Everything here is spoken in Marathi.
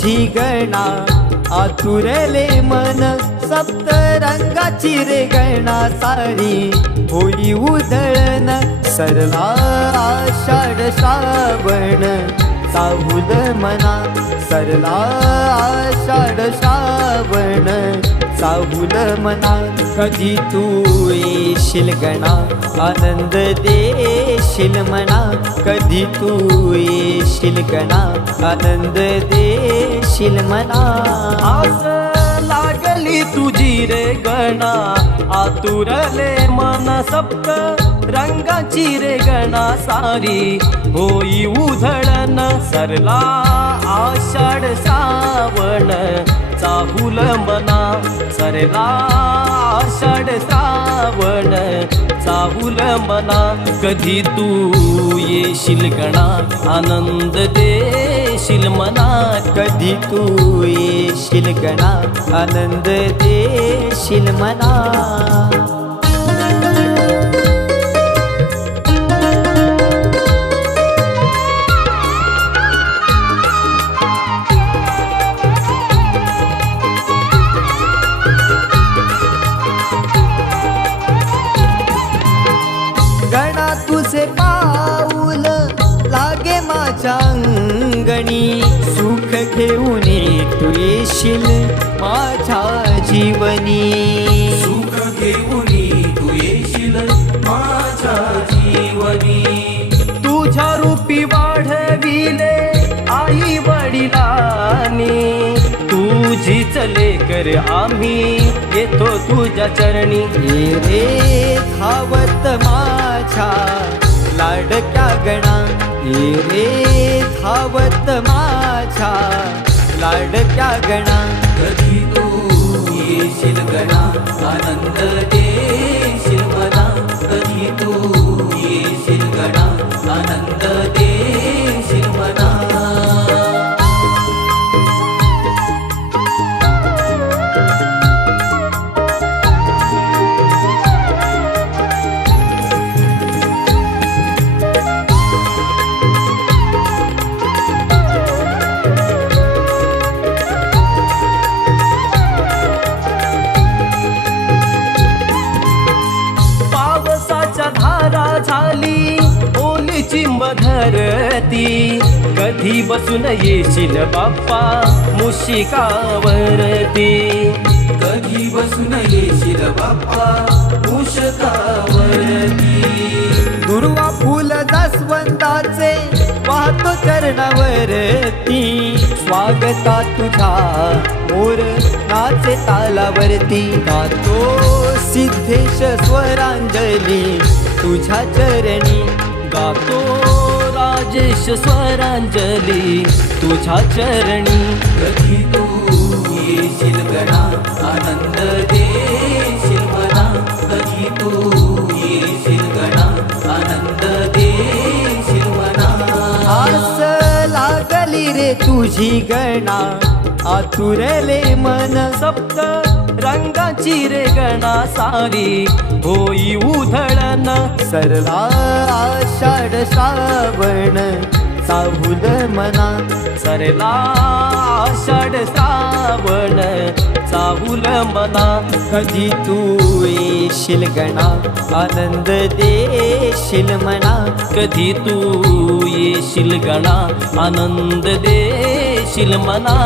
तुझी गणा आतुरले मन सप्त रंगाची रे गणा सारी होळी उधळण सरला आषाढ श्रावण साहुल मना सरला आषाढ श्रावण. चाहुल मना कधी तू येशील गणा? आनंद देशील मना कधी तू येशील गणा? आनंद देशील मना. आस लागली तुझी रे गणा आतुरले मन सप्त रंगाची रे गणा सारी. होई उधळण सरला आषाढ सावण चाहुल मना. सरला आषाढ श्रावण चाहूल मना कधी तू येशील गणा? आनंद देशील मना कधी तू येशील गणा? आनंद देशील मना. घेऊन तू येशील माझ्या जीवनी. सुख घेऊनी तू येशील माझ्या जीवनी. तुझ्या रूपी वाढविले आई वडिलांनी. तुझी चले कर आम्ही येतो तुझ्या चरणी. रे धावत माझ्या लाडक्या गणा रे धावत माझ्या लाडक्या गणा. कधी तू येशील गणा? आनंद देशील मना कधी तू येशील गणा? आनंद ठरती कधी बसून येशील बाप्पा? मुशिकावरती. कधी बसून येशील बाप्पा? मुशकावरती. दुर्वा फुल जास्वंदाचे वाहतो चरणावरती. स्वागता तुझा मोर नाचे तालावरती. गातो सिद्धेश स्वरांजली तुझ्या चरणी. गातो राजेश स्वरांजली तुझ्या चरणी. कधी तू येशील गणा आनंद देशील मना. कधी तू येशील गणा आनंद देशील मना. आस लागली रे तुझी गणा आतुरले मन सप्त. रंगाची रे गणा सारी होई उधळण सरला आषाढ श्रावण. साहुल मना सरला आषाढ श्रावण. साहुल मना कधी तू येशील गणा? आनंद देशील मना. कधी तू येशील गणा? आनंद देशील मना.